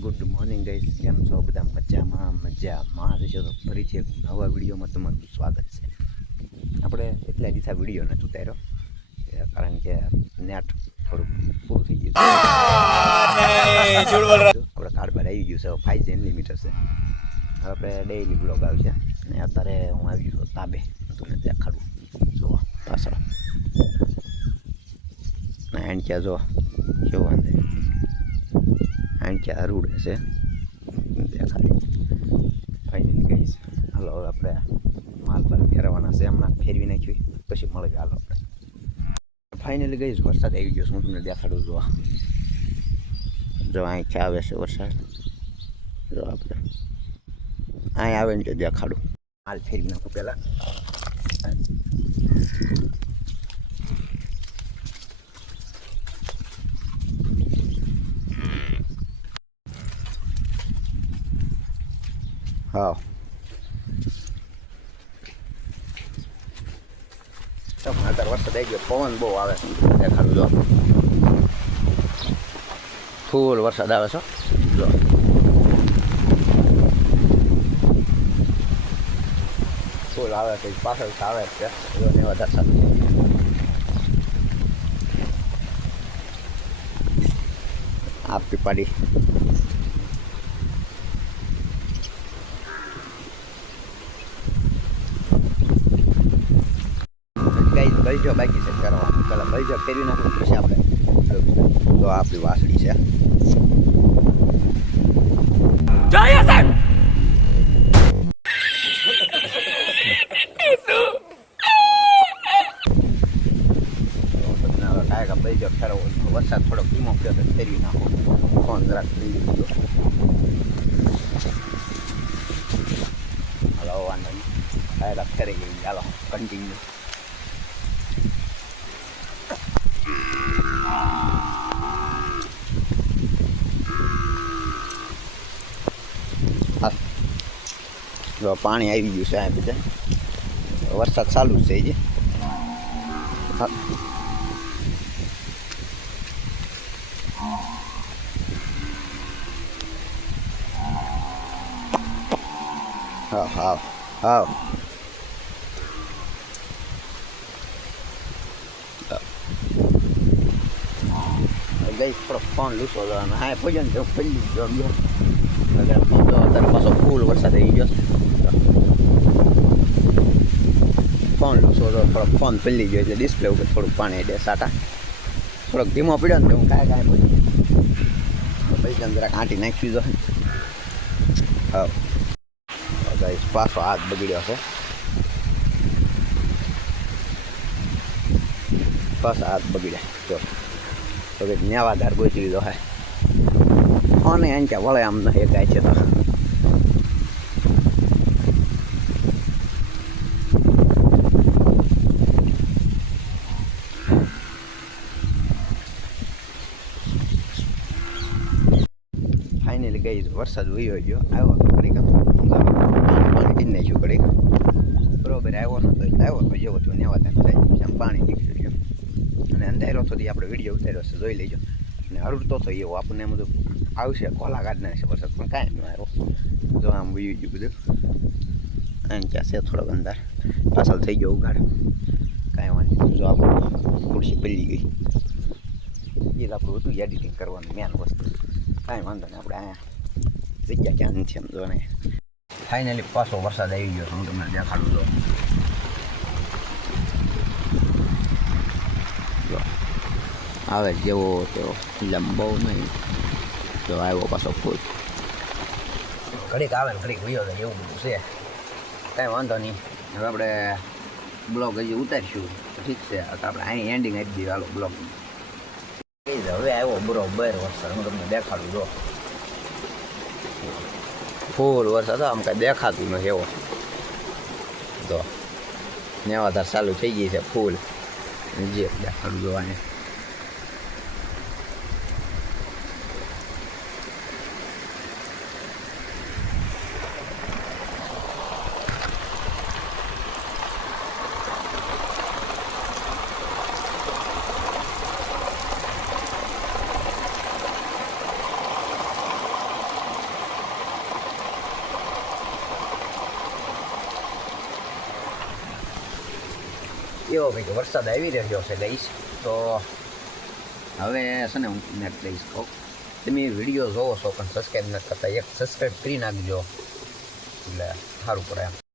Good morning guys, કેમ છો બધા? મજામાં રહેશો તો ફરીથી એક નવા વિડીયોમાં તમારું સ્વાગત છે. આપણે એટલા દિવસા વિડીયો નથી ઉતાર્યો કારણ કે નેટ થોડુંક પૂરું થઈ ગયું. આપણે કાર્ડ પર આવી ગયું છે, 5G અનલિમિટેડ છે. હવે આપણે ડેઈલી બ્લોગ આવશે અને અત્યારે હું આવી ગયો તાબે, તમને દેખાડું. જો પાછળ એન્ડ ક્યાં જો કેવો અંદર એન્ડ ક્યાં રૂડ હશે દેખાડી. ફાઇનલી ગઈશ. હાલો હવે આપણે માલ પર ફેરવાના છે, હમણાં ફેરવી નાખ્યું પછી મળે. હાલો આપણે ફાઇનલી ગઈશ. વરસાદ આવી ગયો છે, હું તમને દેખાડું. જો અહીં ક્યાં આવે છે વરસાદ. જો આપણે અહીં આવે ને દેખાડું. માલ ફેરવી નાખું પહેલાં. હા અત્યારે વરસાદ આવી ગયો, પવન બહુ આવે છે. દેખાડું જો ફૂલ વરસાદ આવે છે. જો ફૂલ આવે છે, પાછળ આવે છે. ને વધારે સારું આપી પાડી. બલજો બાકી છે કરવાનું. પેલા બલજો ફેરવી નાખવું પછી આપણે તો આપણી વાસળી છે. બલજો ફેરવો, વરસાદ થોડોક ધીમો પડ્યો તો ફેરવી નાખો. ફોન જરાક થઈ ગયો. હાલો વાંધો નહીં, ટાયર ફેરી ગઈ. ચાલો કન્ટિન્યુ. જો પાણી આવી ગયું છે આ બધા. વરસાદ ચાલુ જ છે જે. હા હા હા ગઈ. થોડોક ફોન લૂસો જવાનો. હા ભોજન જો પડી ગયો. અત્યારે પાછો ફૂલ વરસાદ આવી ગયો. ફોન લૂસો તો થોડોક ફોન પડી ગયો એટલે ડિસ્પ્લે ઉપર થોડુંક પાણી એટલે સાટા થોડોક ધીમો પડ્યો ને હું કાંઈ પછી જરાક આંટી નાખ્યું જો. હા ગાઈસ, પાછો હાથ બગડ્યો છે. પાછો હાથ બગડ્યા જો. તો કંઈક નેવાધાર ગોચી લીધો હે. અને અહીં ક્યાં વળે આમ નહીં ગાય છે તો. ફાઇનલી ગઈ. વરસાદ વયો ગયો. આવ્યો તો ઘડીક પાણી પી નાખ્યું ઘડીક. બરોબર આવ્યો નતો એટલે આવ્યો તો જેવો તો નેવાધાર થાય આમ પાણી નીકળ્યું છે. અને અંધારો થતી આપણે વિડીયો ઉતાર્યો છે, જોઈ લેજો. અને હરડતો તો એવો આપણને એમ બધું આવશે, કોલા કાઢ નાખશે વરસાદ, પણ કાંઈ ન આવ્યો. જો આમ વયું ગયું બધું. આમ ક્યાં છે થોડોક અંધાર. પાછળ થઈ ગયો ઉઘાડ. કાંઈ વાંધો નહીં. જો આપણું ખુરશી પડી ગઈ. એ આપણું હતું એડિટિંગ કરવાનું મેન વસ્તુ. કાંઈ વાંધો નહીં. આપણે અહીંયા જગ્યા ક્યાં નથી એમ જો ને. ફાઇનલી પાછો વરસાદ આવી ગયો. હું તમને દેખાડું જો. આવે જેવો તેવો લંબો નહીં. તો આવ્યો પાછો ફૂલ. ઘડીક આવે ને ઘડીક વયો જાય એવું બધું છે. કાંઈ વાંધો નહીં. હવે આપણે બ્લોગ હજી ઉતારીશું તો ઠીક છે. તો આપણે અહીં એન્ડિંગ આપી દઈએ. હાલો બ્લોગ. હવે આવ્યો બરોબર વરસાદ. હું તમને દેખાડું જો. ફૂલ વરસાદ આમ કાંઈ દેખાતું નથી એવો. તો નેવાધાર ચાલુ થઈ ગઈ છે ફૂલ. જે દેખાડું જો અહીંયા. એવો કંઈક વરસાદ આવી રહ્યો છે ગાઈસ. તો હવે છે ને હું તમને પ્લીઝ કહું, તમે વિડીયો જોવો છો પણ સબસ્ક્રાઈબ ન કરતા, એક સબસ્ક્રાઈબ કરી નાખજો એટલે સારું પડે એમ.